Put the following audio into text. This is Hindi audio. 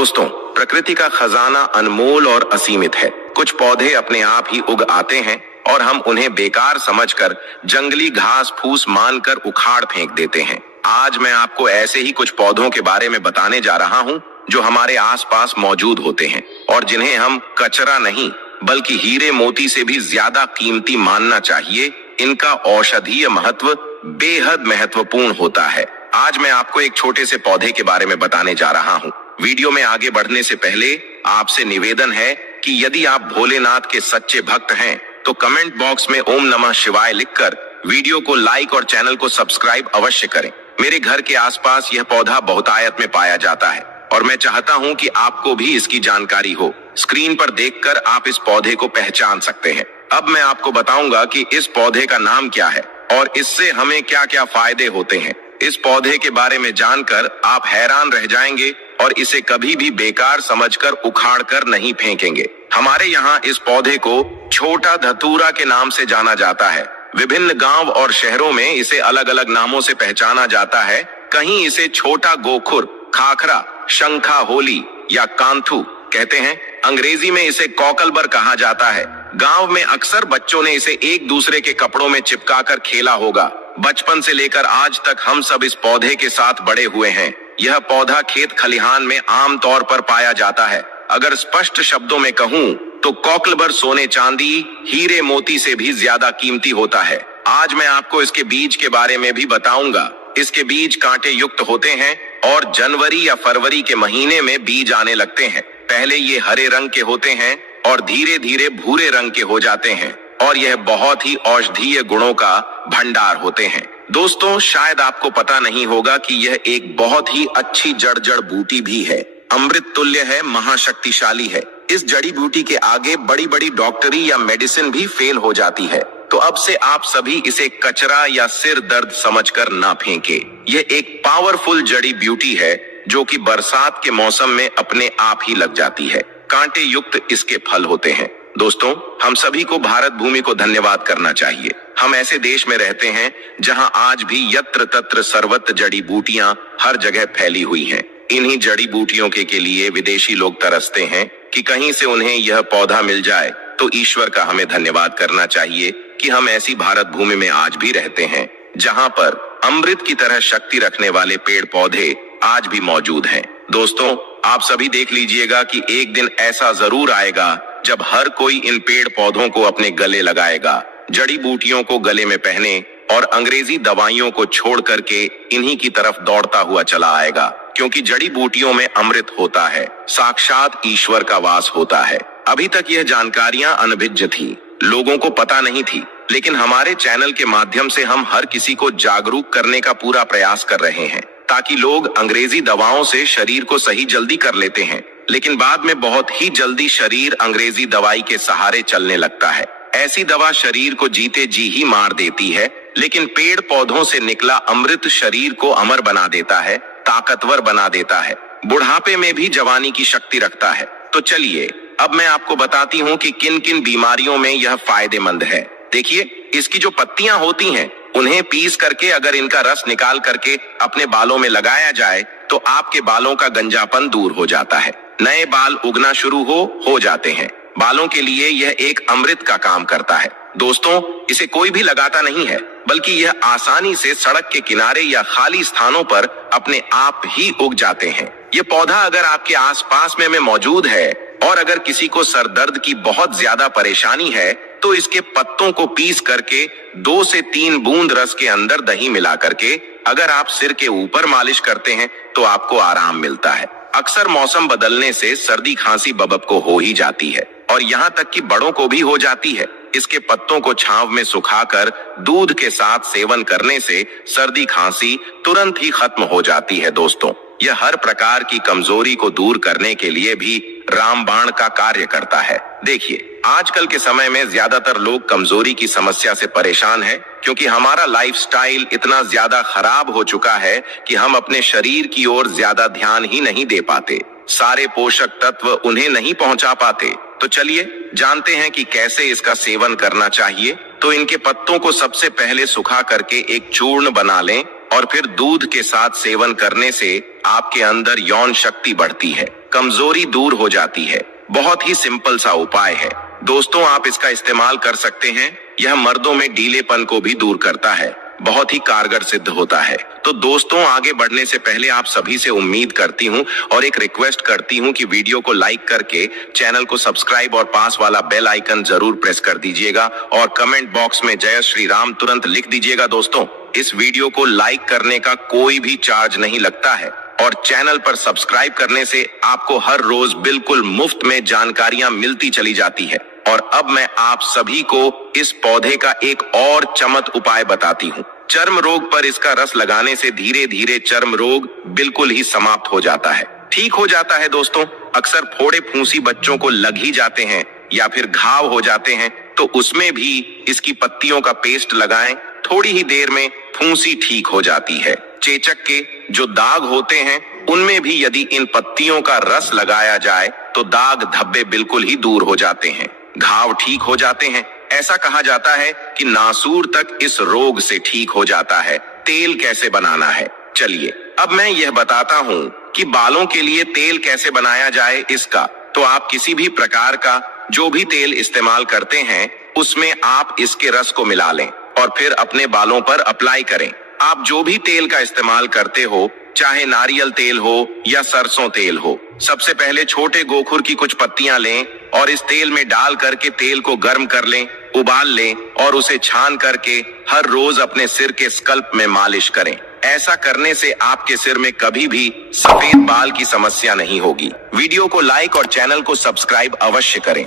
दोस्तों, प्रकृति का खजाना अनमोल और असीमित है। कुछ पौधे अपने आप ही उग आते हैं और हम उन्हें बेकार समझकर जंगली घास फूस मानकर उखाड़ फेंक देते हैं। आज मैं आपको ऐसे ही कुछ पौधों के बारे में बताने जा रहा हूं जो हमारे आसपास मौजूद होते हैं और जिन्हें हम कचरा नहीं बल्कि हीरे मोती से भी ज्यादा कीमती मानना चाहिए। इनका औषधीय महत्व बेहद महत्वपूर्ण होता है। आज मैं आपको एक छोटे से पौधे के बारे में बताने जा रहा हूं। वीडियो में आगे बढ़ने से पहले आपसे निवेदन है कि यदि आप भोलेनाथ के सच्चे भक्त हैं तो कमेंट बॉक्स में ओम नमः शिवाय लिखकर वीडियो को लाइक और चैनल को सब्सक्राइब अवश्य करें। मेरे घर के आसपास यह पौधा बहुतायत में पाया जाता है और मैं चाहता हूं कि आपको भी इसकी जानकारी हो। स्क्रीन पर देखकर आप इस पौधे को पहचान सकते हैं। अब मैं आपको बताऊंगा कि इस पौधे का नाम क्या है और इससे हमें क्या क्या फायदे होते हैं। इस पौधे के बारे में जानकर आप हैरान रह जाएंगे और इसे कभी भी बेकार समझकर उखाड़ कर नहीं फेंकेंगे। हमारे यहाँ इस पौधे को छोटा धतूरा के नाम से जाना जाता है। विभिन्न गांव और शहरों में इसे अलग अलग नामों से पहचाना जाता है। कहीं इसे छोटा गोखुर, खाखरा, शंखा होली या कांथू कहते हैं। अंग्रेजी में इसे कॉकलबर कहा जाता है। गांव में अक्सर बच्चों ने इसे एक दूसरे के कपड़ों में चिपकाकर खेला होगा। बचपन से लेकर आज तक हम सब इस पौधे के साथ बड़े हुए हैं। यह पौधा खेत खलिहान में आम तौर पर पाया जाता है। अगर स्पष्ट शब्दों में कहूं तो कॉकलबर सोने चांदी हीरे मोती से भी ज्यादा कीमती होता है। आज मैं आपको इसके बीज के बारे में भी बताऊंगा। इसके बीज कांटे युक्त होते हैं और जनवरी या फरवरी के महीने में बीज आने लगते हैं। पहले ये हरे रंग के होते हैं और धीरे धीरे भूरे रंग के हो जाते हैं और यह बहुत ही औषधीय गुणों का भंडार होते हैं। दोस्तों, शायद आपको पता नहीं होगा कि यह एक बहुत ही अच्छी जड़ बूटी भी है। अमृत तुल्य है, महाशक्तिशाली है। इस जड़ी बूटी के आगे बड़ी बड़ी डॉक्टरी या मेडिसिन भी फेल हो जाती है। तो अब से आप सभी इसे कचरा या सिर दर्द समझकर ना फेंके। यह एक पावरफुल जड़ी बूटी है जो कि बरसात के मौसम में अपने आप ही लग जाती है। कांटे युक्त इसके फल होते हैं। दोस्तों, हम सभी को भारत भूमि को धन्यवाद करना चाहिए। हम ऐसे देश में रहते हैं जहां आज भी यत्र तत्र सर्वत्र जड़ी बूटियां हर जगह फैली हुई हैं। इन्हीं जड़ी बूटियों के लिए विदेशी लोग तरसते हैं कि कहीं से उन्हें यह पौधा मिल जाए। तो ईश्वर का हमें धन्यवाद करना चाहिए कि हम ऐसी भारत भूमि में आज भी रहते हैं जहां पर अमृत की तरह शक्ति रखने वाले पेड़ पौधे आज भी मौजूद हैं। दोस्तों, आप सभी देख लीजिएगा कि एक दिन ऐसा जरूर आएगा जब हर कोई इन पेड़ पौधों को अपने गले लगाएगा, जड़ी बूटियों को गले में पहने और अंग्रेजी दवाइयों को छोड़ करके इन्हीं की तरफ दौड़ता हुआ चला आएगा। क्योंकि जड़ी बूटियों में अमृत होता है, साक्षात ईश्वर का वास होता है। अभी तक यह जानकारियां अनभिज्ञ थी, लोगों को पता नहीं थी, लेकिन हमारे चैनल के माध्यम से हम हर किसी को जागरूक करने का पूरा प्रयास कर रहे हैं ताकि लोग अंग्रेजी दवाओं से शरीर को सही जल्दी कर लेते हैं, लेकिन बाद में बहुत ही जल्दी शरीर अंग्रेजी दवाई के सहारे चलने लगता है। ऐसी दवा शरीर को जीते जी ही मार देती है, लेकिन पेड़ पौधों से निकला अमृत शरीर को अमर बना देता है, ताकतवर बना देता है, बुढ़ापे में भी जवानी की शक्ति रखता है। तो चलिए अब मैं आपको बताती हूँ कि किन किन बीमारियों में यह फायदेमंद है। देखिए, इसकी जो पत्तियां होती हैं उन्हें पीस करके अगर इनका रस निकाल करके अपने बालों में लगाया जाए तो आपके बालों का गंजापन दूर हो जाता है, नए बाल उगना शुरू हो जाते हैं। बालों के लिए यह एक अमृत का काम करता है। दोस्तों, इसे कोई भी लगाता नहीं है, बल्कि यह आसानी से सड़क के किनारे या खाली स्थानों पर अपने आप ही उग जाते हैं। यह पौधा अगर आपके आसपास में मौजूद है और अगर किसी को सर दर्द की बहुत ज्यादा परेशानी है तो इसके पत्तों को पीस करके 2 से 3 बूंद रस के अंदर दही मिला करके अगर आप सिर के ऊपर मालिश करते हैं तो आपको आराम मिलता है। अक्सर मौसम बदलने से सर्दी खांसी बबक को हो ही जाती है और यहाँ तक कि बड़ों को भी हो जाती है। इसके पत्तों को छांव में सुखाकर दूध के साथ सेवन करने से सर्दी खांसी तुरंत ही खत्म हो जाती है। दोस्तों, यह हर प्रकार की कमजोरी को दूर करने के लिए भी रामबाण का कार्य करता है। देखिए, आजकल के समय में ज्यादातर लोग कमजोरी की समस्या से परेशान हैं क्योंकि हमारा लाइफस्टाइल इतना ज्यादा खराब हो चुका है कि हम अपने शरीर की ओर ज्यादा ध्यान ही नहीं दे पाते, सारे पोषक तत्व उन्हें नहीं पहुंचा पाते। तो चलिए जानते हैं कि कैसे इसका सेवन करना चाहिए। तो इनके पत्तों को सबसे पहले सुखा करके एक चूर्ण बना लें और फिर दूध के साथ सेवन करने से आपके अंदर यौन शक्ति बढ़ती है। कमजोरी दूर हो जाती है। बहुत ही सिंपल सा उपाय है दोस्तों, आप इसका इस्तेमाल कर सकते हैं। यह मर्दों में ढीलेपन को भी दूर करता है, बहुत ही कारगर सिद्ध होता है। तो दोस्तों, आगे बढ़ने से पहले आप सभी से उम्मीद करती हूं और एक रिक्वेस्ट करती हूं कि वीडियो को लाइक करके चैनल को सब्सक्राइब और पास वाला बेल आइकन जरूर प्रेस कर दीजिएगा और कमेंट बॉक्स में जय श्री राम तुरंत लिख दीजिएगा। दोस्तों, इस वीडियो को लाइक करने का कोई भी चार्ज नहीं लगता है और चैनल पर सब्सक्राइब करने से आपको हर रोज बिल्कुल मुफ्त में जानकारियां मिलती चली जाती है। और अब मैं आप सभी को इस पौधे का एक और चमक उपाय बताती हूँ। चर्म रोग पर इसका रस लगाने से धीरे धीरे चर्म रोग बिल्कुल ही समाप्त हो जाता है, ठीक हो जाता है। दोस्तों, अक्सर फोड़े फूंसी बच्चों को लग ही जाते हैं या फिर घाव हो जाते हैं, तो उसमें भी इसकी पत्तियों का पेस्ट लगाएं, थोड़ी ही देर में फूंसी ठीक हो जाती है। चेचक के जो दाग होते हैं उनमें भी यदि इन पत्तियों का रस लगाया जाए तो दाग धब्बे बिल्कुल ही दूर हो जाते हैं, घाव ठीक हो जाते हैं। ऐसा कहा जाता है कि नासूर तक इस रोग से ठीक हो जाता है। तेल कैसे बनाना है, चलिए अब मैं यह बताता हूँ कि बालों के लिए तेल कैसे बनाया जाए। इसका तो आप किसी भी प्रकार का जो भी तेल इस्तेमाल करते हैं उसमें आप इसके रस को मिला लें और फिर अपने बालों पर अप्लाई करें। आप जो भी तेल का इस्तेमाल करते हो, चाहे नारियल तेल हो या सरसों तेल हो, सबसे पहले छोटे गोखुर की कुछ पत्तियां लें और इस तेल में डाल करके तेल को गर्म कर लें, उबाल लें और उसे छान करके हर रोज अपने सिर के स्कल्प में मालिश करें। ऐसा करने से आपके सिर में कभी भी सफेद बाल की समस्या नहीं होगी। वीडियो को लाइक और चैनल को सब्सक्राइब अवश्य करें।